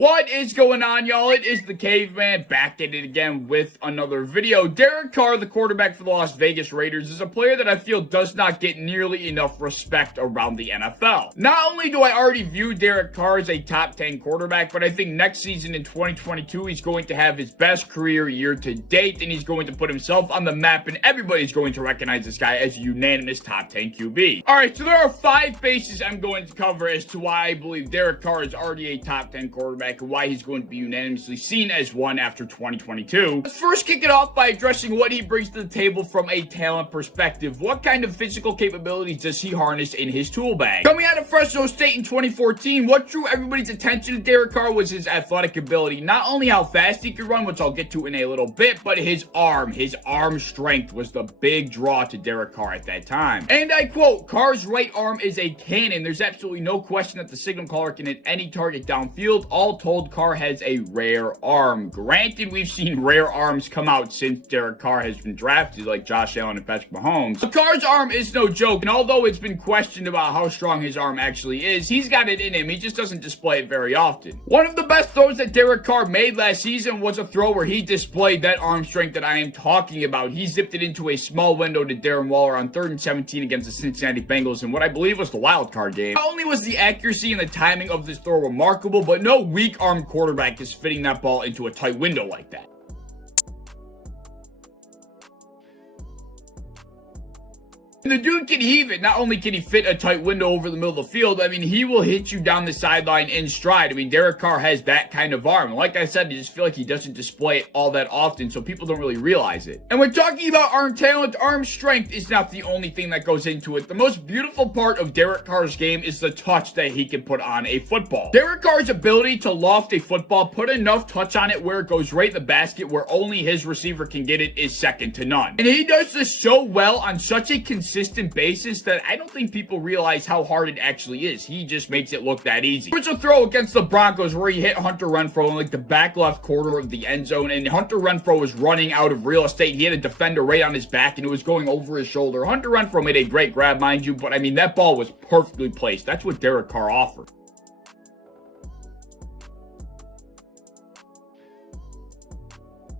What is going on, y'all? It is the Caveman back at it again with another video. Derek Carr, the quarterback for the Las Vegas Raiders, is a player that I feel does not get nearly enough respect around the NFL. Not only do I already view Derek Carr as a top 10 quarterback, but I think next season in 2022, he's going to have his best career year to date, and he's going to put himself on the map, and everybody's going to recognize this guy as a unanimous top 10 QB. Alright, so there are 5 bases I'm going to cover as to why I believe Derek Carr is already a top 10 quarterback and why he's going to be unanimously seen as one after 2022. Let's first kick it off by addressing what he brings to the table from a talent perspective. What kind of physical capabilities does he harness in his tool bag? Coming out of Fresno State in 2014, what drew everybody's attention to Derek Carr was his athletic ability. Not only how fast he could run, which I'll get to in a little bit, but his arm. His arm strength was the big draw to Derek Carr at that time. And I quote, "Carr's right arm is a cannon. There's absolutely no question that the signal caller can hit any target downfield. All told, Carr has a rare arm." Granted, we've seen rare arms come out since Derek Carr has been drafted, like Josh Allen and Patrick Mahomes. But Carr's arm is no joke, and although it's been questioned about how strong his arm actually is, he's got it in him. He just doesn't display it very often. One of the best throws that Derek Carr made last season was a throw where he displayed that arm strength that I am talking about. He zipped it into a small window to Darren Waller on 3rd and 17 against the Cincinnati Bengals in what I believe was the wild card game. Not only was the accuracy and the timing of this throw remarkable, but no weak arm quarterback is fitting that ball into a tight window like that. And the dude can heave it. Not only can he fit a tight window over the middle of the field, I mean, he will hit you down the sideline in stride. I mean, Derek Carr has that kind of arm. Like I said, I just feel like he doesn't display it all that often, so people don't really realize it. And when talking about arm talent, arm strength is not the only thing that goes into it. The most beautiful part of Derek Carr's game is the touch that he can put on a football. Derek Carr's ability to loft a football, put enough touch on it where it goes right in the basket where only his receiver can get it, is second to none. And he does this so well on such a consistent basis that I don't think people realize how hard it actually is. He just makes it look that easy. There's a throw against the Broncos where he hit Hunter Renfrow in like the back left corner of the end zone, and Hunter Renfrow was running out of real estate. He had a defender right on his back and it was going over his shoulder. Hunter Renfrow made a great grab, mind you, but I mean, that ball was perfectly placed. That's what Derek Carr offered.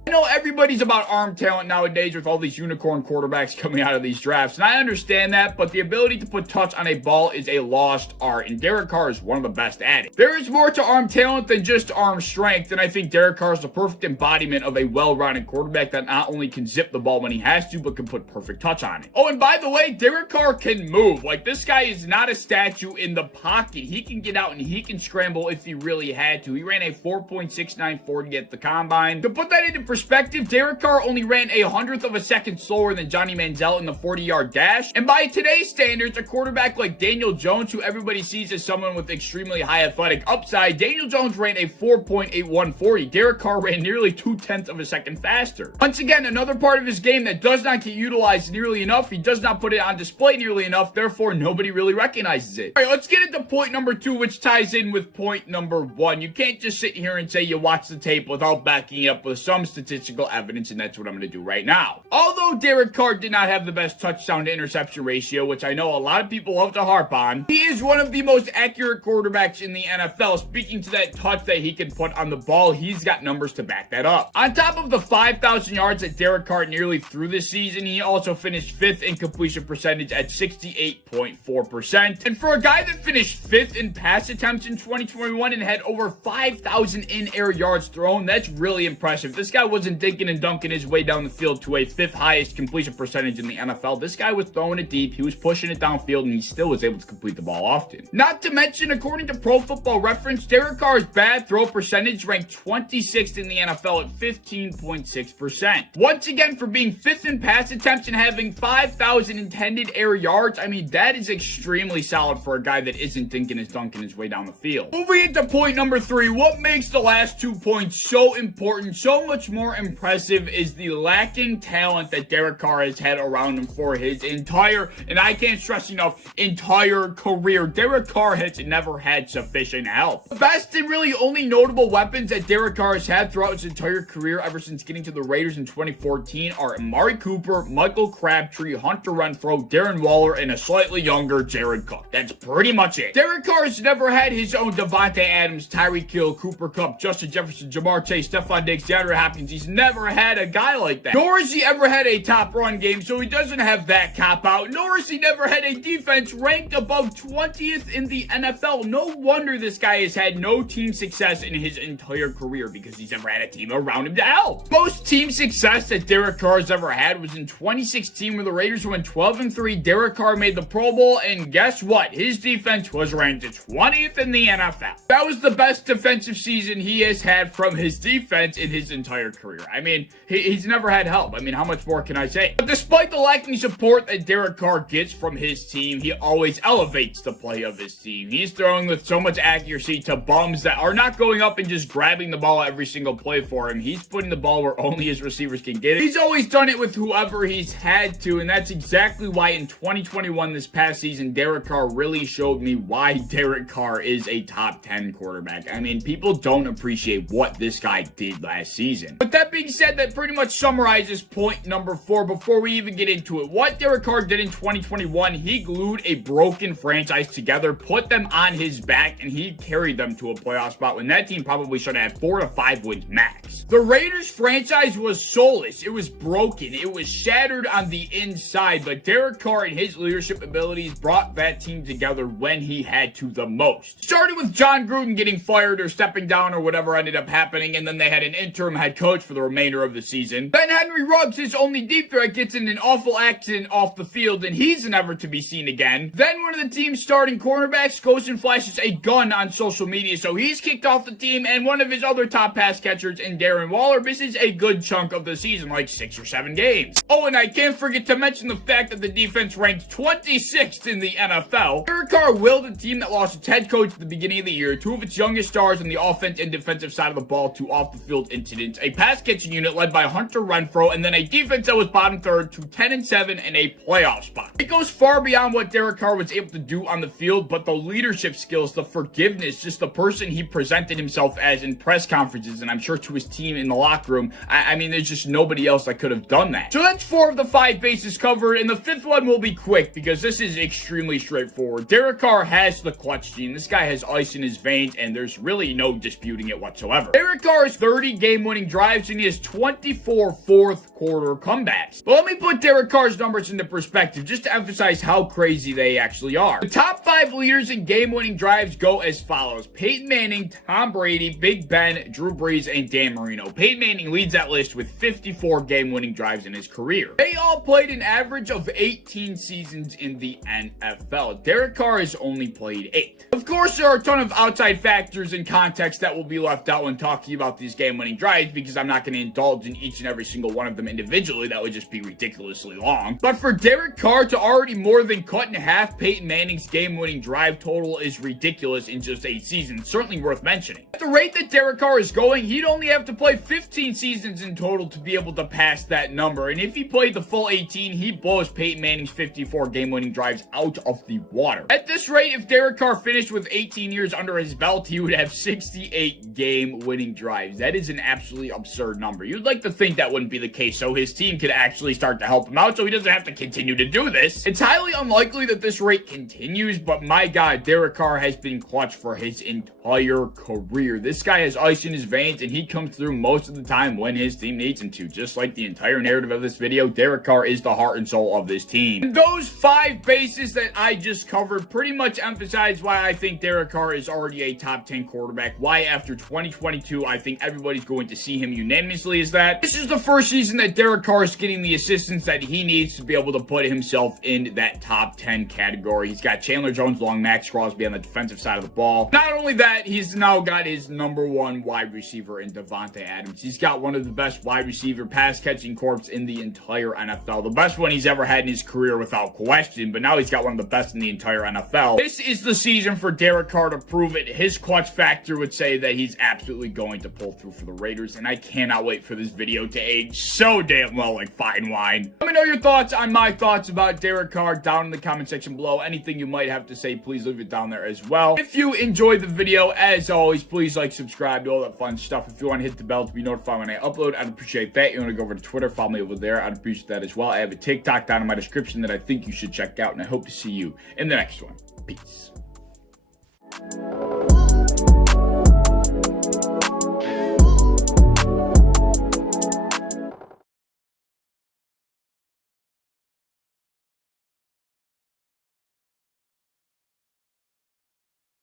I know everybody's about arm talent nowadays with all these unicorn quarterbacks coming out of these drafts, and I understand that, but the ability to put touch on a ball is a lost art, and Derek Carr is one of the best at it. There is more to arm talent than just arm strength, and I think Derek Carr is the perfect embodiment of a well-rounded quarterback that not only can zip the ball when he has to, but can put perfect touch on it. Oh, and by the way, Derek Carr can move. Like, this guy is not a statue in the pocket. He can get out and he can scramble if he really had to. He ran a 4.69 40 at the combine. To put that into perspective, Derek Carr only ran a 100th of a second slower than Johnny Manziel in the 40-yard dash. And by today's standards, a quarterback like Daniel Jones, who everybody sees as someone with extremely high athletic upside, Daniel Jones ran a 4.81 40. Derek Carr ran nearly 2/10 of a second faster. Once again, another part of his game that does not get utilized nearly enough. He does not put it on display nearly enough. Therefore, nobody really recognizes it. All right, let's get into point number 2, which ties in with point number 1. You can't just sit here and say you watch the tape without backing it up with some statistical evidence, and that's what I'm going to do right now. Although Derek Carr did not have the best touchdown to interception ratio, which I know a lot of people love to harp on, he is one of the most accurate quarterbacks in the NFL. Speaking to that touch that he can put on the ball, he's got numbers to back that up. On top of the 5,000 yards that Derek Carr nearly threw this season, he also finished 5th in completion percentage at 68.4%. And for a guy that finished 5th in pass attempts in 2021 and had over 5,000 in-air yards thrown, that's really impressive. This guy wasn't dinking and dunking his way down the field to a 5th highest completion percentage in the NFL. This guy was throwing it deep, he was pushing it downfield, and he still was able to complete the ball often. Not to mention, according to Pro Football Reference, Derek Carr's bad throw percentage ranked 26th in the NFL at 15.6%. Once again, for being 5th in pass attempts and having 5,000 intended air yards, I mean, that is extremely solid for a guy that isn't dinking and dunking his way down the field. Moving into point number 3, what makes the last 2 points so important, so much more more impressive is the lacking talent that Derek Carr has had around him for his entire, and I can't stress enough, entire career. Derek Carr has never had sufficient help. The best and really only notable weapons that Derek Carr has had throughout his entire career ever since getting to the Raiders in 2014 are Amari Cooper, Michael Crabtree, Hunter Renfrow, Darren Waller, and a slightly younger Jared Cook. That's pretty much it. Derek Carr has never had his own Devontae Adams, Tyreek Hill, Cooper Kupp, Justin Jefferson, Jamar Chase, Stephon Diggs, DeAndre Hopkins. He's never had a guy like that. Nor has he ever had a top run game, so he doesn't have that cop-out. Nor has he never had a defense ranked above 20th in the NFL. No wonder this guy has had no team success in his entire career, because he's never had a team around him to help. Most team success that Derek Carr has ever had was in 2016, where the Raiders went 12-3. Derek Carr made the Pro Bowl, and guess what? His defense was ranked 20th in the NFL. That was the best defensive season he has had from his defense in his entire career. I mean, he's never had help. I mean, how much more can I say? But despite the lacking support that Derek Carr gets from his team, he always elevates the play of his team. He's throwing with so much accuracy to bums that are not going up and just grabbing the ball every single play for him. He's putting the ball where only his receivers can get it. He's always done it with whoever he's had to, and that's exactly why in 2021, this past season, Derek Carr really showed me why Derek Carr is a top 10 quarterback. I mean, people don't appreciate what this guy did last season. But that being said, that pretty much summarizes point number 4 before we even get into it. What Derek Carr did in 2021, he glued a broken franchise together, put them on his back, and he carried them to a playoff spot when that team probably should have 4 to 5 wins max. The Raiders franchise was soulless. It was broken. It was shattered on the inside, but Derek Carr and his leadership abilities brought that team together when he had to the most. Started with John Gruden getting fired or stepping down or whatever ended up happening, and then they had an interim head coach for the remainder of the season. Then Henry Ruggs, his only deep threat, gets in an awful accident off the field, and he's never to be seen again. Then one of the team's starting cornerbacks goes and flashes a gun on social media, so he's kicked off the team, and one of his other top pass catchers in Darren Waller misses a good chunk of the season, like 6 or 7 games. Oh, and I can't forget to mention the fact that the defense ranked 26th in the NFL. Derek Carr willed a team that lost its head coach at the beginning of the year, 2 of its youngest stars on the offense and defensive side of the ball to off-the-field incidents, a pass-catching unit led by Hunter Renfrow, and then a defense that was bottom third to 10-7 and a playoff spot. It goes far beyond what Derek Carr was able to do on the field, but the leadership skills, the forgiveness, just the person he presented himself as in press conferences, and I'm sure to his team in the locker room, I mean, there's just nobody else that could have done that. So that's 4 of the 5 bases covered, and the 5th one will be quick because this is extremely straightforward. Derek Carr has the clutch gene. This guy has ice in his veins, and there's really no disputing it whatsoever. Derek Carr has 30 game-winning drives, and he has 24 fourth-quarter comebacks. But let me put Derek Carr's numbers into perspective just to emphasize how crazy they actually are. The top 5 leaders in game-winning drives go as follows: Peyton Manning, Tom Brady, Big Ben, Drew Brees, and Dan Marino. Peyton Manning leads that list with 54 game-winning drives in his career. They all played an average of 18 seasons in the NFL. Derek Carr has only played 8. Of course, there are a ton of outside factors and context that will be left out when talking about these game-winning drives, because I'm not going to indulge in each and every single one of them individually. That would just be ridiculously long. But for Derek Carr to already more than cut in half Peyton Manning's game-winning drive total is ridiculous in just 8 seasons. Certainly worth mentioning. At the rate that Derek Carr is going, he'd only have to play 15 seasons in total to be able to pass that number. And if he played the full 18, he blows Peyton Manning's 54 game-winning drives out of the water. At this rate, if Derek Carr finished with 18 years under his belt, he would have 68 game-winning drives. That is an absolutely absurd number. You'd like to think that wouldn't be the case, so his team could actually start to help him out, so he doesn't have to continue to do this. It's highly unlikely that this rate continues, but my God, Derek Carr has been clutch for his entire career. This guy has ice in his veins, and he comes through most of the time when his team needs him to. Just like the entire narrative of this video, Derek Carr is the heart and soul of this team. And those 5 bases that I just covered pretty much emphasize why I think Derek Carr is already a top 10 quarterback. Why after 2022, I think everybody's going to see him unanimously is that this is the first season that Derek Carr is getting the assistance that he needs to be able to put himself in that top 10 category. He's got Chandler Jones, Long, Max Crosby on the defensive side of the ball. Not only that, he's now got his #1 wide receiver in Devontae Adams. He's got one of the best wide receiver pass catching corps in the entire NFL. The best one he's ever had in his career without question, but now he's got one of the best in the entire NFL. This is the season for Derek Carr to prove it. His clutch factor would say that he's absolutely going to pull through for the Raiders, and I can't cannot wait for this video to age so damn well like fine wine. Let me know your thoughts on my thoughts about Derek Carr down in the comment section below. Anything you might have to say, please leave it down there as well. If you enjoyed the video, as always, please like, subscribe, do all that fun stuff. If you want to hit the bell to be notified when I upload, I'd appreciate that. You want to go over to Twitter, follow me over there, I'd appreciate that as well. I have a TikTok down in my description that I think you should check out, and I hope to see you in the next one. Peace.